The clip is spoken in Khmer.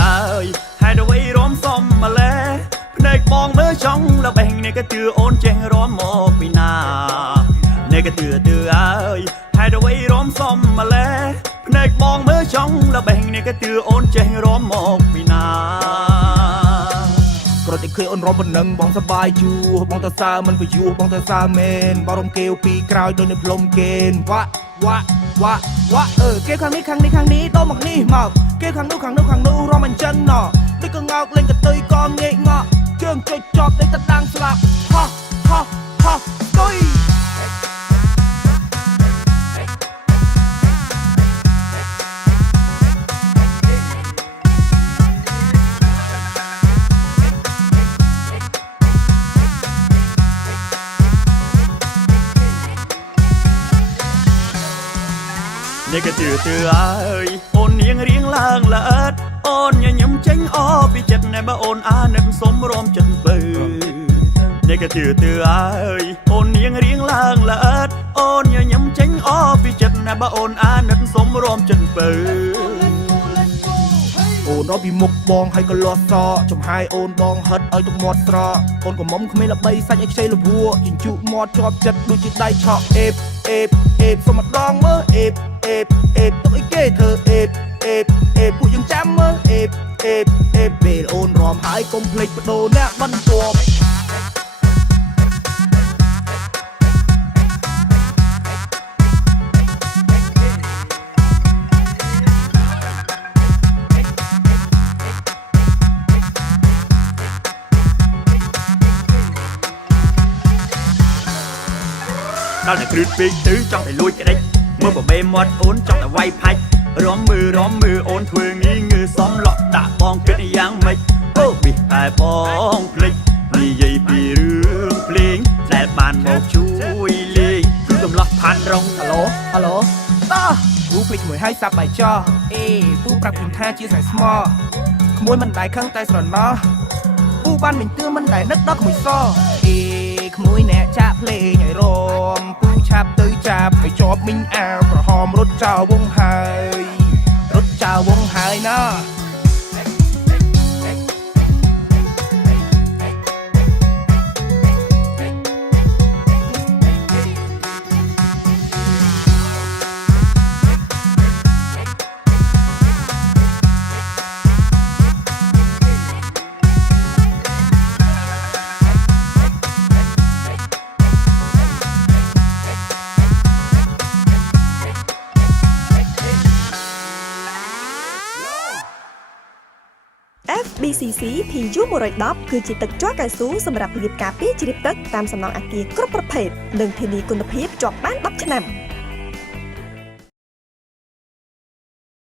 អើយហេតុអ្វីរំសំម្លេះភ្នែកបងមើលចង់លបេះនេះក៏ទឿអូនចេះរំមកពីណានេះក៏ទឿអើយហេតុអ្វីរំសំម្លេះភ្នែកបងមើលចង់លបេះនេះក៏ទឿអូនចេះរំមកពីណាក្រតិឃើញអូនរំប៉ុណ្ណឹងបងសបាយជួបងតសើមិនប្រយុះបងតសើមែនបរំគេវពីក្រោយដូចនៅភ្លុំកេនវ៉ាគេខាងនេះតមកនេះមកគេខាងនោះរំអញ្ចឹងណោះដូចក៏ងោកលេងកតុយកងងាកងក់ជើងចុចចប់ដូចតដាំងស្លាប់ហោះស្ទុយនេះក៏ទឿអើយអូននាងរៀងឡើងល្អិតអូនញញឹមចេញអពីចិត្តណែបើអូនអានឹកសុំរំចិត្តបើនេះក៏ទឿអើយអូននាងរៀងឡើងល្អិតអូនញញឹមចេញអពីចិត្តណែបើអូនអានឹកសុំរំចិត្តបើអូនរកពីមុខបងហើយក៏លាស់សចំហាយអូនបងហិតឲ្យទឹកមាត់ស្រកអូនក៏មុំគ្មានល្បីសាច់ឲ្យខ្ចីលវួជញ្ជក់មាត់ជាប់ចិត្តដូចជាដៃឆក់អេបសុំម្ដងមើលអេបទុកអីគេធ្វើអេបពួកយើងចាំមើលអេបពេលអូនរំហើយកុំភ្លេចបដូរអ្នកបន្ទាប់ដល់តែគ្រឿនពេកទៅចង់តែលួចក្តិចមើលបបេមាត់អូនចង់តែវាយផាច់រំមើលអូនធ្វើងីងើសំឡក់ដាក់បងគិតយ៉ាងម៉េចអូប៊ីតែបងភ្លេចនិយាយពីរឿងភ្លេងដែលបានមកជួយលេងគឺកំឡោះផានរងហឡូតោះពូភ្លេចមួយហើយសាប់បាយចោអេពូប្រាប់ខ្ញុំថាជាសายស្មោក្មួយមិនដែលខឹងតែស្រណោះពូបានមិញទឿមិនដែលនឹកដល់ក្មួយសអេក្មួយអ្នកចាក់ភ្លេងឲ្យរំពូឆាប់ទៅចាប់ឲ្យជាប់មីងអាវក្រហមរត់ចោលវងហើយណាFBCC PU110 គឺជាទឹកជ័រកៅស៊ូសម្រាប់លាបការពារជ្រាបទឹកតាមសំណង់អគារគ្រប់ប្រភេទនិងធានាគុណភាពជាប់បាន10ឆ្នាំ។